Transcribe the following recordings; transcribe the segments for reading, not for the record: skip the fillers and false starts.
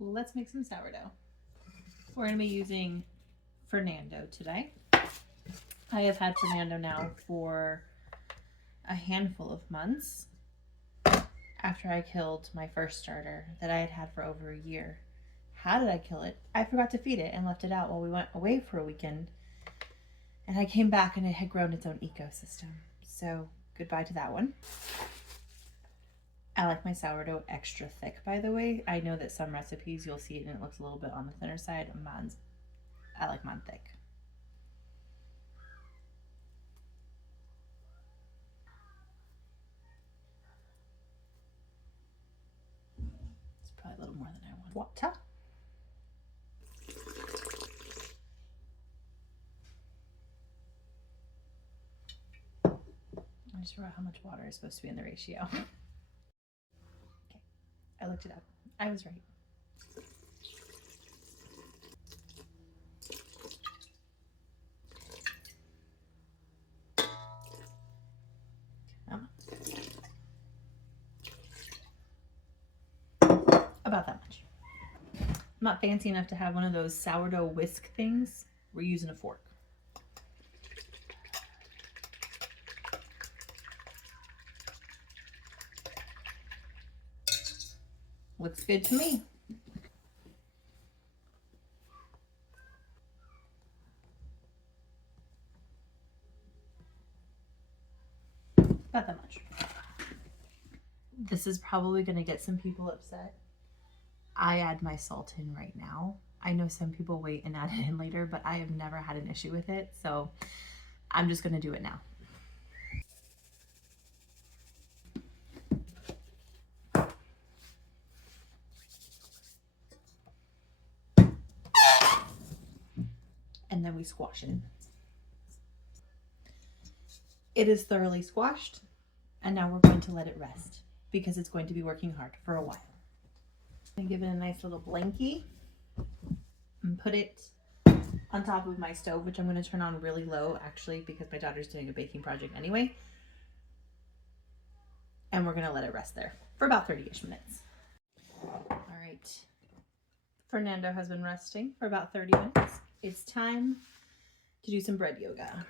let's make some sourdough. We're going to be using Fernandough today. I have had Fernandough now for a handful of months after I killed my first starter that I had had for over a year. How did I kill it? I forgot to feed it and left it out while we went away for a weekend. And I came back and it had grown its own ecosystem. So goodbye to that one. I like my sourdough extra thick, by the way. I know that some recipes you'll see it and it looks a little bit on the thinner side. I like mine thick. It's probably a little more than I want. Water. I just forgot how much water is supposed to be in the ratio. Okay, I looked it up. I was right. About that much. I'm not fancy enough to have one of those sourdough whisk things. We're using a fork. Looks good to me. About that much. This is probably going to get some people upset. I add my salt in right now. I know some people wait and add it in later, but I have never had an issue with it, so I'm just going to do it now. And then we squash it. It is thoroughly squashed, and now we're going to let it rest because it's going to be working hard for a while. I'm going to give it a nice little blankie and put it on top of my stove, which I'm going to turn on really low actually because my daughter's doing a baking project anyway. And we're going to let it rest there for about 30-ish minutes. All right. Fernandough has been resting for about 30 minutes. It's time to do some bread yoga.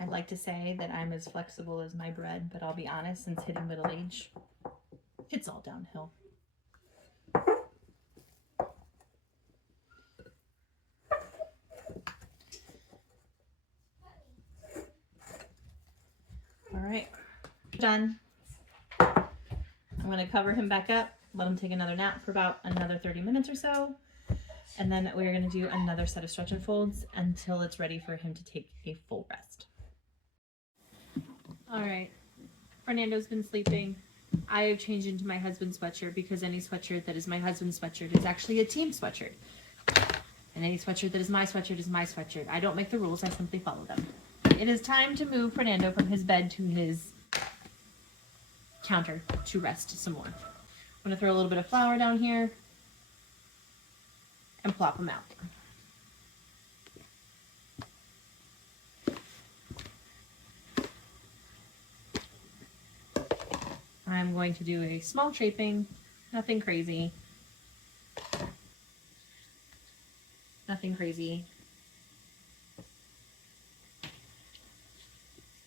I'd like to say that I'm as flexible as my bread, but I'll be honest, since hitting middle age, it's all downhill. All right, done. I'm going to cover him back up, let him take another nap for about another 30 minutes or so. And then we're going to do another set of stretch and folds until it's ready for him to take a full rest. All right, Fernando's been sleeping. I have changed into my husband's sweatshirt because any sweatshirt that is my husband's sweatshirt is actually a team sweatshirt. And any sweatshirt that is my sweatshirt. I don't make the rules, I simply follow them. It is time to move Fernandough from his bed to his counter to rest some more. I'm going to throw a little bit of flour down here and plop him out. I'm going to do a small shaping, nothing crazy. Nothing crazy.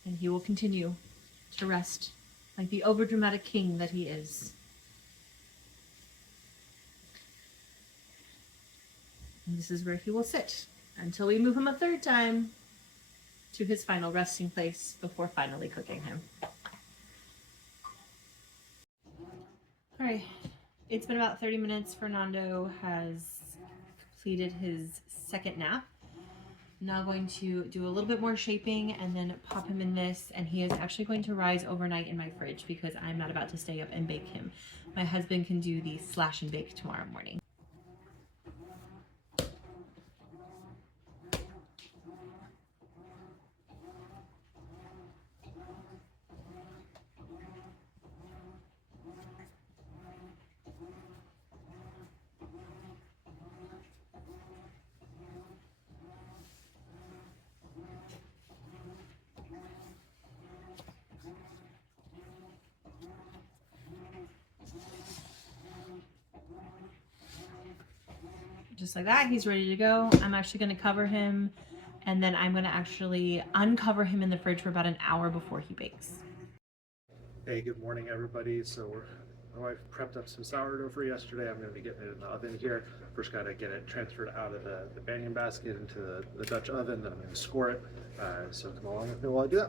And he will continue to rest like the overdramatic king that he is. And this is where he will sit until we move him a third time to his final resting place before finally cooking him. All right, it's been about 30 minutes. Fernandough has completed his second nap. I'm now going to do a little bit more shaping and then pop him in this, and he is actually going to rise overnight in my fridge because I'm not about to stay up and bake him. My husband can do the slash and bake tomorrow morning. just like that, he's ready to go. I'm actually going to cover him, and then I'm going to actually uncover him in the fridge for about an hour before he bakes. Hey, good morning everybody. So my wife prepped up some sourdough for yesterday. I'm going to be getting it in the oven here. First got to get it transferred out of the banyan basket into the Dutch oven, then I'm going to score it. So come along with me while I do that.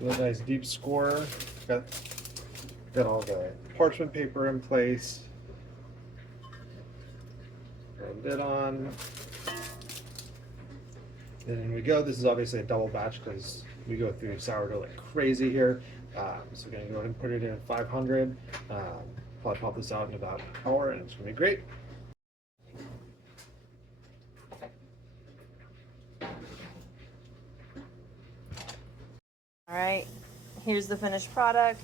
Really nice deep score. Got all the parchment paper in place. And lid on. And we go. This is obviously a double batch because we go through sourdough like crazy here. So we're gonna go ahead and put it in at 500. Probably pop this out in about an hour, and it's gonna be great. All right, here's the finished product.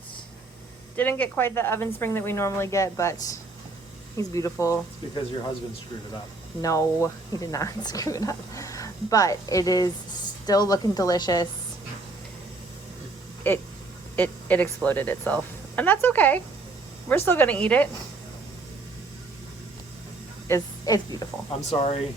Didn't get quite the oven spring that we normally get, but he's beautiful. It's because your husband screwed it up. No, he did not screw it up. But it is still looking delicious. It exploded itself. And that's okay. We're still gonna eat it. It's beautiful. I'm sorry.